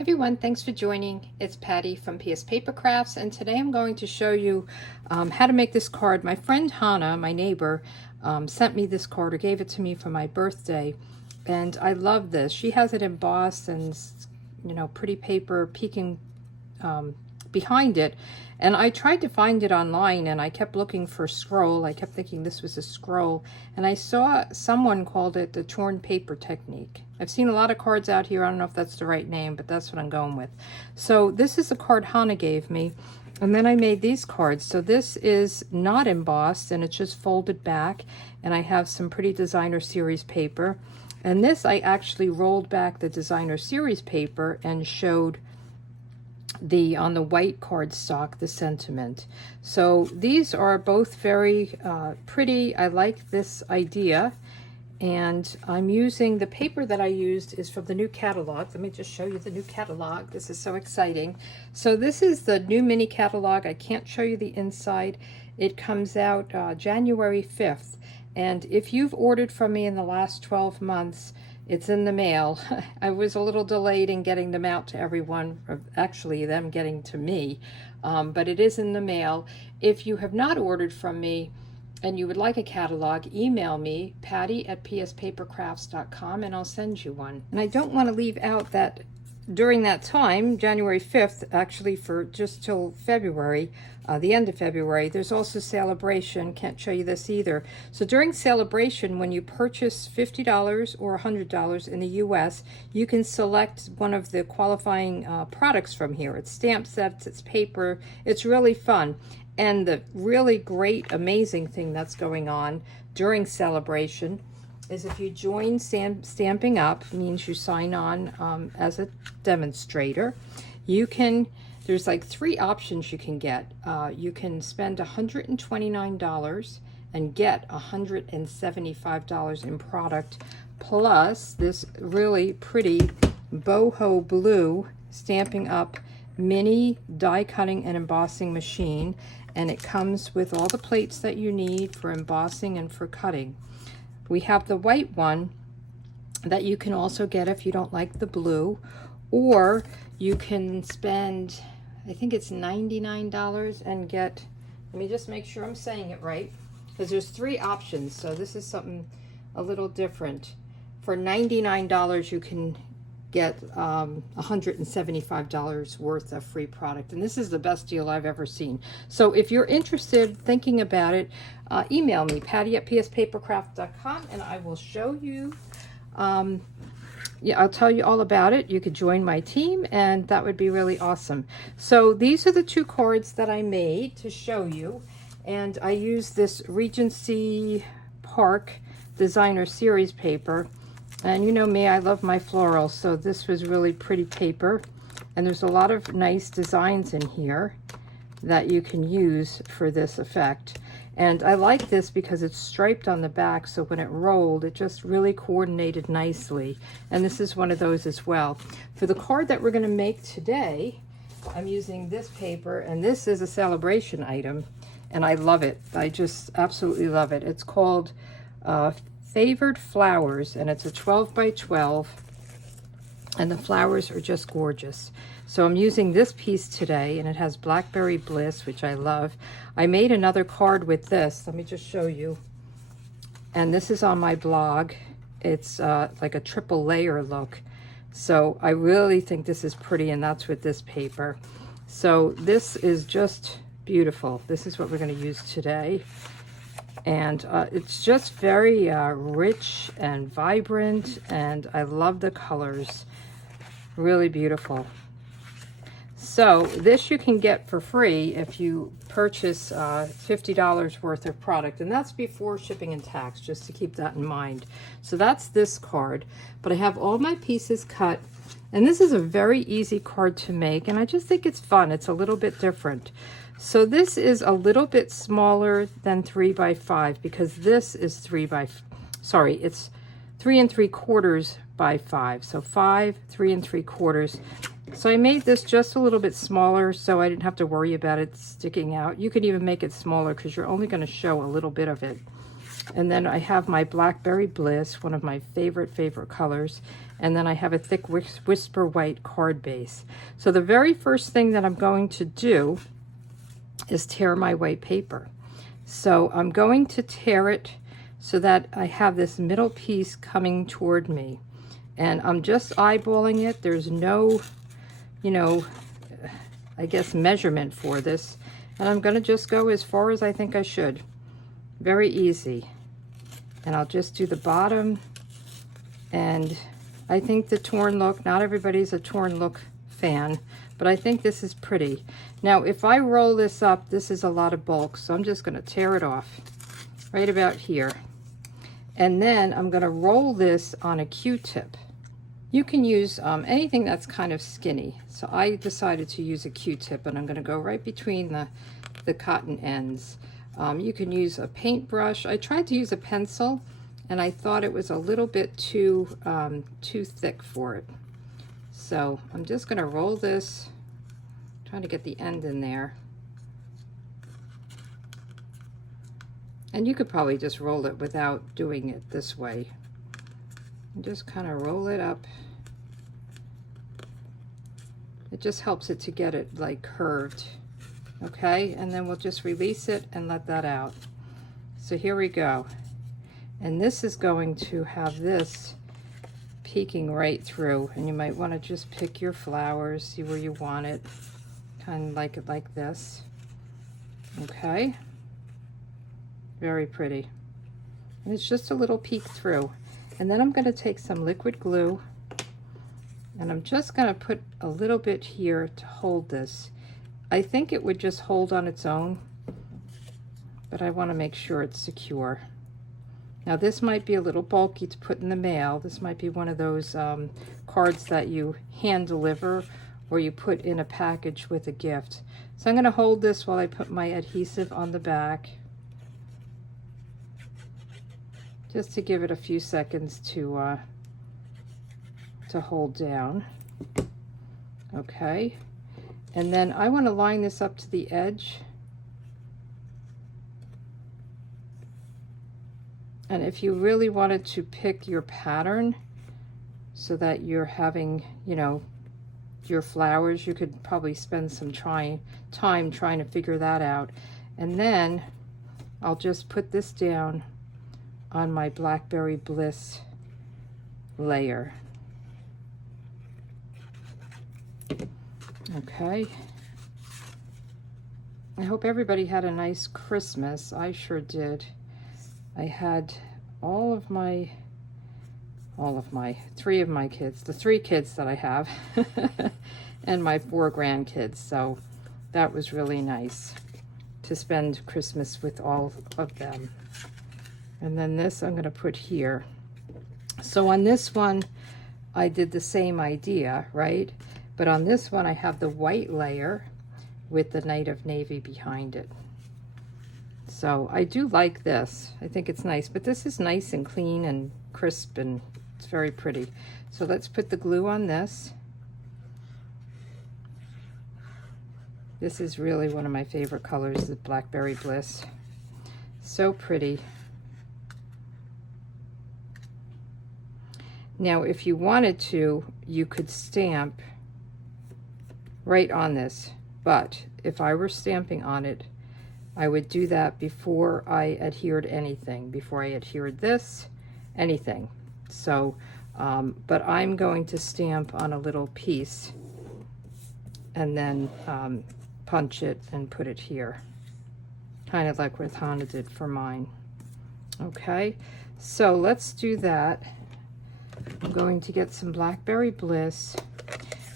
Everyone, thanks for joining. It's Patty from pspapercrafts, and today I'm going to show you how to make this card. My friend Hannah, my neighbor, sent me this card or gave it to me for my birthday, and I love this. She has it embossed and, pretty paper peeking behind it, and I tried to find it online and I kept looking for scroll. I kept thinking this was a scroll, and I saw someone called it the torn paper technique. I've seen a lot of cards out here. I don't know if that's the right name, but that's what I'm going with. So this is the card Hannah gave me, and then I made these cards. So this is not embossed and it's just folded back, and I have some pretty designer series paper, and this I actually rolled back the designer series paper and showed on the white cardstock the sentiment. So these are both very pretty. I like this idea, and I'm using the paper that I used is from the new catalog. Let me just show you the new catalog. This is so exciting. So this is the new mini catalog. I can't show you the inside. It comes out January 5th, and if you've ordered from me in the last 12 months, it's in the mail. I was a little delayed in getting them out to everyone, or actually them getting to me, but it is in the mail. If you have not ordered from me and you would like a catalog, email me, patty@pspapercrafts.com, and I'll send you one. And I don't want to leave out that during that time, January 5th, actually for just till February, the end of February, there's also Celebration. Can't show you this either. So during Celebration, when you purchase $50 or $100 in the US, you can select one of the qualifying products from here. It's stamp sets, it's paper, it's really fun. And the really great, amazing thing that's going on during Celebration is if you join Stamping Up, means you sign on as a demonstrator, you can, there's like 3 options you can get. You can spend $129 and get $175 in product, plus this really pretty boho blue Stamping Up mini die cutting and embossing machine, and it comes with all the plates that you need for embossing and for cutting. We have the white one that you can also get if you don't like the blue, or you can spend, I think it's $99 and get, let me just make sure I'm saying it right, because there's 3 options, so this is something a little different. For $99 you can get $175 worth of free product, and this is the best deal I've ever seen. So if you're interested, thinking about it, email me, patty@pspapercraft.com, and I will show you. I'll tell you all about it. You could join my team, and that would be really awesome. So these are the 2 cards that I made to show you, and I used this Regency Park designer series paper. And you know me, I love my floral, so this was really pretty paper. And there's a lot of nice designs in here that you can use for this effect. And I like this because it's striped on the back, so when it rolled, it just really coordinated nicely. And this is one of those as well. For the card that we're going to make today, I'm using this paper, and this is a celebration item, and I love it. I just absolutely love it. It's called Favored Flowers, and it's a 12 by 12, and the flowers are just gorgeous. So I'm using this piece today, and it has Blackberry Bliss, which I love. I made another card with this. Let me just show you. And this is on my blog. It's like a triple layer look. So I really think this is pretty, and that's with this paper. So this is just beautiful. This is what we're going to use today. And it's just very rich and vibrant, and I love the colors. Really beautiful. So this you can get for free if you purchase $50 worth of product, and that's before shipping and tax, just to keep that in mind. So that's this card, but I have all my pieces cut, and this is a very easy card to make, and I just think it's fun. It's a little bit different. So this is a little bit smaller than 3 by 5, because this is it's 3 3¾ by 5. So 5, 3¾ So I made this just a little bit smaller, so I didn't have to worry about it sticking out. You could even make it smaller because you're only going to show a little bit of it. And then I have my Blackberry Bliss, one of my favorite colors. And then I have a thick Whisper White card base. So the very first thing that I'm going to do is tear my white paper. So I'm going to tear it so that I have this middle piece coming toward me. And I'm just eyeballing it. There's no, you know, I guess measurement for this. And I'm going to just go as far as I think I should. Very easy. And I'll just do the bottom. And I think the torn look, not everybody's a torn look fan, but I think this is pretty. Now, if I roll this up, this is a lot of bulk, so I'm just going to tear it off right about here. And then I'm going to roll this on a Q-tip. You can use anything that's kind of skinny. So I decided to use a Q-tip, and I'm going to go right between the cotton ends. You can use a paintbrush. I tried to use a pencil, and I thought it was a little bit too thick for it. So I'm just going to roll this, trying to get the end in there. And you could probably just roll it without doing it this way. And just kind of roll it up. It just helps it to get it like curved. Okay, and then we'll just release it and let that out. So here we go. And this is going to have this peeking right through. And you might want to just pick your flowers, see where you want it. Kind of like it like this. Okay. Very pretty. And it's just a little peek through. And then I'm going to take some liquid glue. And I'm just going to put a little bit here to hold this. I think it would just hold on its own, but I want to make sure it's secure. Now this might be a little bulky to put in the mail. This might be one of those cards that you hand deliver or you put in a package with a gift. So I'm going to hold this while I put my adhesive on the back, just to give it a few seconds to hold down. Okay, and then I want to line this up to the edge. And if you really wanted to pick your pattern so that you're having, you know, your flowers, you could probably spend some time trying to figure that out. And then I'll just put this down on my Blackberry Bliss layer. Okay. I hope everybody had a nice Christmas. I sure did. I had three of my kids, the 3 kids that I have, and my 4 grandkids. So that was really nice to spend Christmas with all of them. And then this I'm going to put here. So on this one, I did the same idea, right? But on this one, I have the white layer with the Night of Navy behind it. So I do like this. I think it's nice, but this is nice and clean and crisp, and it's very pretty. So let's put the glue on this. This is really one of my favorite colors, the Blackberry Bliss. So pretty. Now, if you wanted to, you could stamp right on this, but if I were stamping on it, I would do that before I adhered anything, before I adhered this, anything. So, but I'm going to stamp on a little piece and then punch it and put it here, kind of like what Hannah did for mine. Okay, so let's do that. I'm going to get some Blackberry Bliss.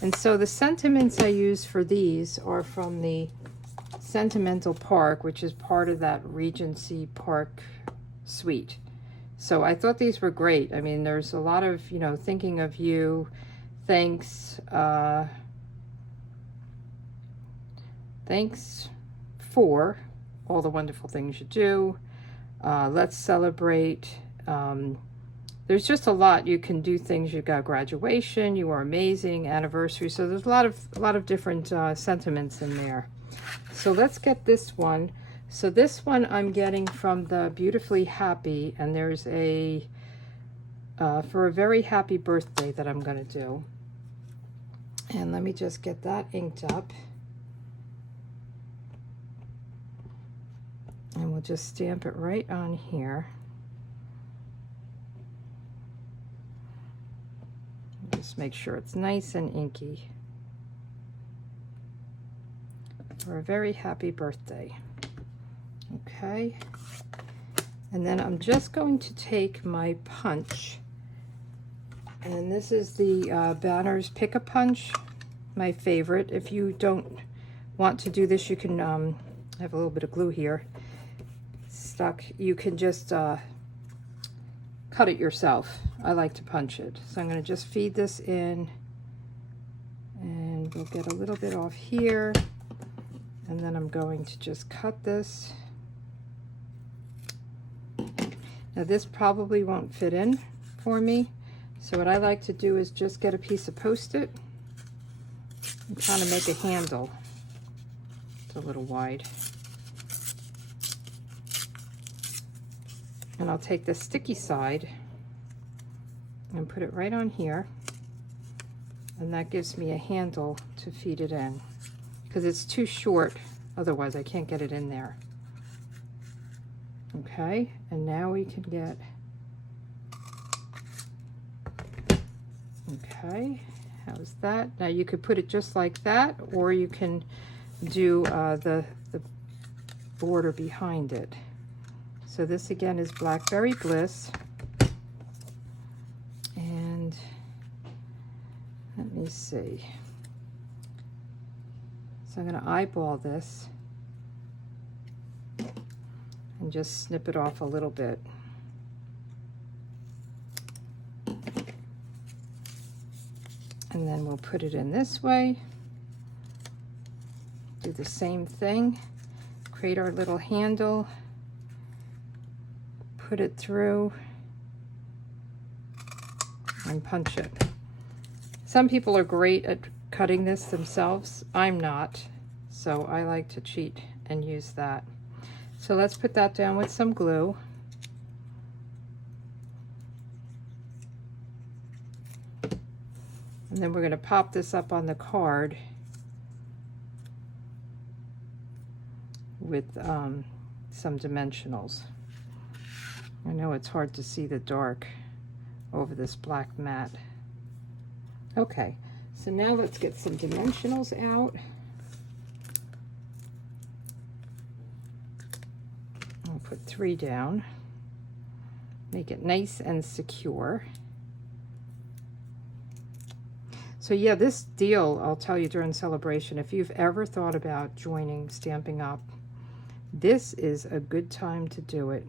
And so the sentiments I use for these are from the Sentimental Park, which is part of that Regency Park suite. So I thought these were great. I mean, there's a lot of, you know, thinking of you, thanks for all the wonderful things you do. Let's celebrate. There's just a lot. You can do things. You got graduation, you are amazing, anniversary. So there's a lot of different sentiments in there. So let's get this one. So this one I'm getting from the Beautifully Happy, and there's a for a very happy birthday that I'm going to do. And let me just get that inked up. And we'll just stamp it right on here. Just make sure it's nice and inky. For a very happy birthday. Okay. And then I'm just going to take my punch. And this is the Banner's Pick-a-Punch, my favorite. If you don't want to do this, you can, I have a little bit of glue here stuck. You can just cut it yourself. I like to punch it. So I'm going to just feed this in, and we'll get a little bit off here. And then I'm going to just cut this. Now this probably won't fit in for me. So what I like to do is just get a piece of Post-it and kind of make a handle. It's a little wide. And I'll take the sticky side and put it right on here. And that gives me a handle to feed it in, because it's too short, otherwise I can't get it in there. Okay, and now we can get, okay, how's that? Now you could put it just like that, or you can do the border behind it. So this again is Blackberry Bliss, and let me see. So I'm going to eyeball this and just snip it off a little bit. And then we'll put it in this way. Do the same thing. Create our little handle. Put it through and punch it. Some people are great at cutting this themselves. I'm not, so I like to cheat and use that. So let's put that down with some glue. And then we're going to pop this up on the card with some dimensionals. I know it's hard to see the dark over this black mat. Okay, so now let's get some dimensionals out. I'll put 3 down. Make it nice and secure. So yeah, this deal, I'll tell you during celebration, if you've ever thought about joining Stampin' Up, this is a good time to do it.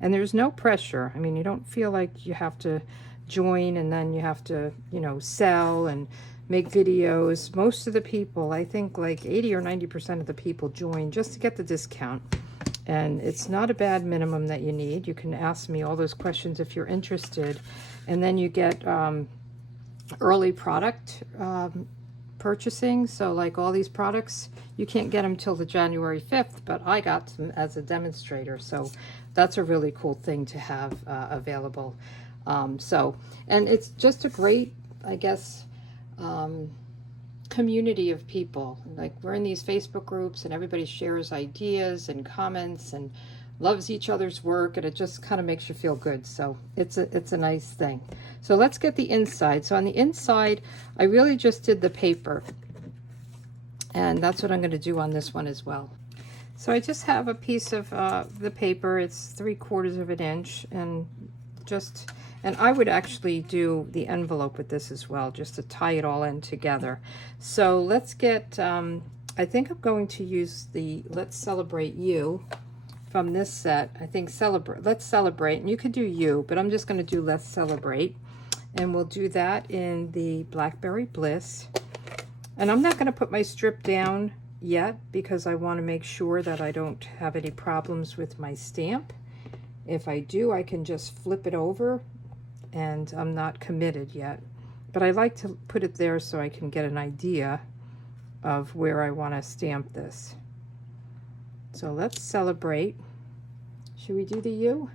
And there's no pressure. I mean, you don't feel like you have to join and then you have to, you know, sell and make videos. Most of the people, I think like 80 or 90% of the people join just to get the discount. And it's not a bad minimum that you need. You can ask me all those questions if you're interested. And then you get early product purchasing. So like all these products, you can't get them till the January 5th, but I got them as a demonstrator. So that's a really cool thing to have available. And it's just a great, I guess, community of people. Like we're in these Facebook groups and everybody shares ideas and comments and loves each other's work, and it just kind of makes you feel good. So it's a nice thing. So let's get the inside. So on the inside, I really just did the paper, and that's what I'm going to do on this one as well. So I just have a piece of the paper. It's 3/4 of an inch, and I would actually do the envelope with this as well, just to tie it all in together. So let's get, I think I'm going to use the Let's Celebrate You from this set. I think Let's Celebrate, and you could do You, but I'm just going to do Let's Celebrate. And we'll do that in the Blackberry Bliss. And I'm not going to put my strip down yet because I want to make sure that I don't have any problems with my stamp. If I do, I can just flip it over, and I'm not committed yet. But I like to put it there so I can get an idea of where I want to stamp this. So let's celebrate. Should we do the U?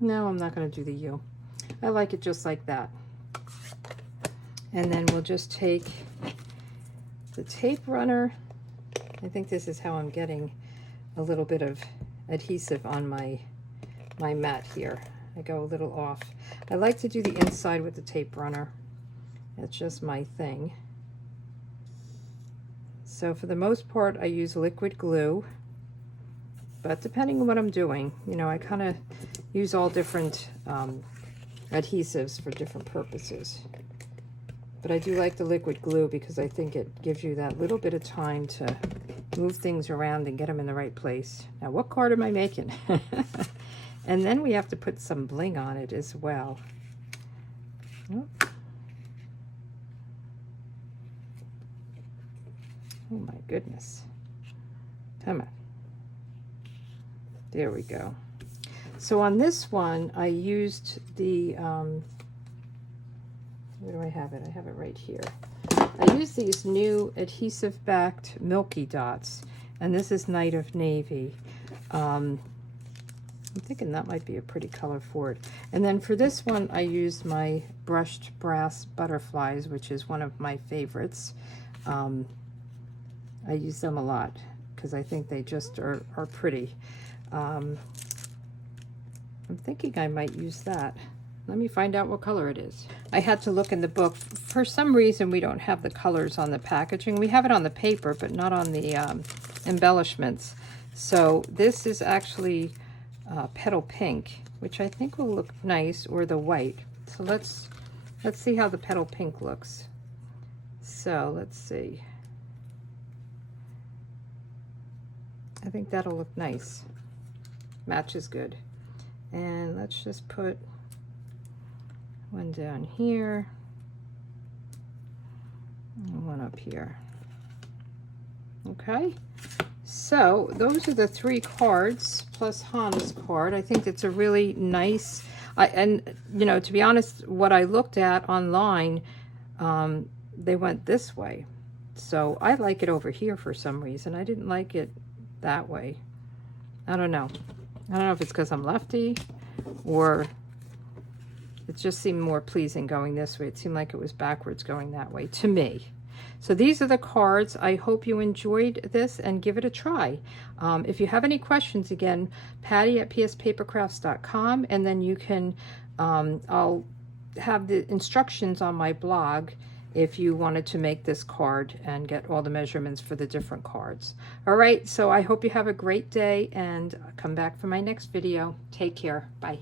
No, I'm not going to do the U. I like it just like that. And then we'll just take the tape runner. I think this is how I'm getting a little bit of adhesive on my mat here. I go a little off. I like to do the inside with the tape runner. That's just my thing. So for the most part, I use liquid glue, but depending on what I'm doing, you know, I kind of use all different adhesives for different purposes. But I do like the liquid glue because I think it gives you that little bit of time to move things around and get them in the right place. Now, what card am I making? And then we have to put some bling on it as well. Oh, oh my goodness. Come on. There we go. So on this one, I used the, where do I have it? I have it right here. I used these new adhesive-backed Milky Dots, and this is Night of Navy. I'm thinking that might be a pretty color for it. And then for this one, I used my brushed brass butterflies, which is one of my favorites. I use them a lot because I think they just are pretty. I'm thinking I might use that. Let me find out what color it is. I had to look in the book. For some reason, we don't have the colors on the packaging. We have it on the paper, but not on the embellishments. So this is actually petal pink, which I think will look nice, or the white. So let's see how the petal pink looks. So let's see. I think that'll look nice. Matches good. And let's just put one down here and one up here. Okay, so those are the 3 cards plus Hannah's card. I think it's a really nice, and you know, to be honest, what I looked at online, they went this way. So I like it over here for some reason. I didn't like it that way. I don't know. I don't know if it's because I'm lefty or it just seemed more pleasing going this way. It seemed like it was backwards going that way to me. So these are the cards. I hope you enjoyed this and give it a try. If you have any questions, again, Patty at pspapercrafts.com, and then you can, I'll have the instructions on my blog if you wanted to make this card and get all the measurements for the different cards. All right, so I hope you have a great day and come back for my next video. Take care. Bye.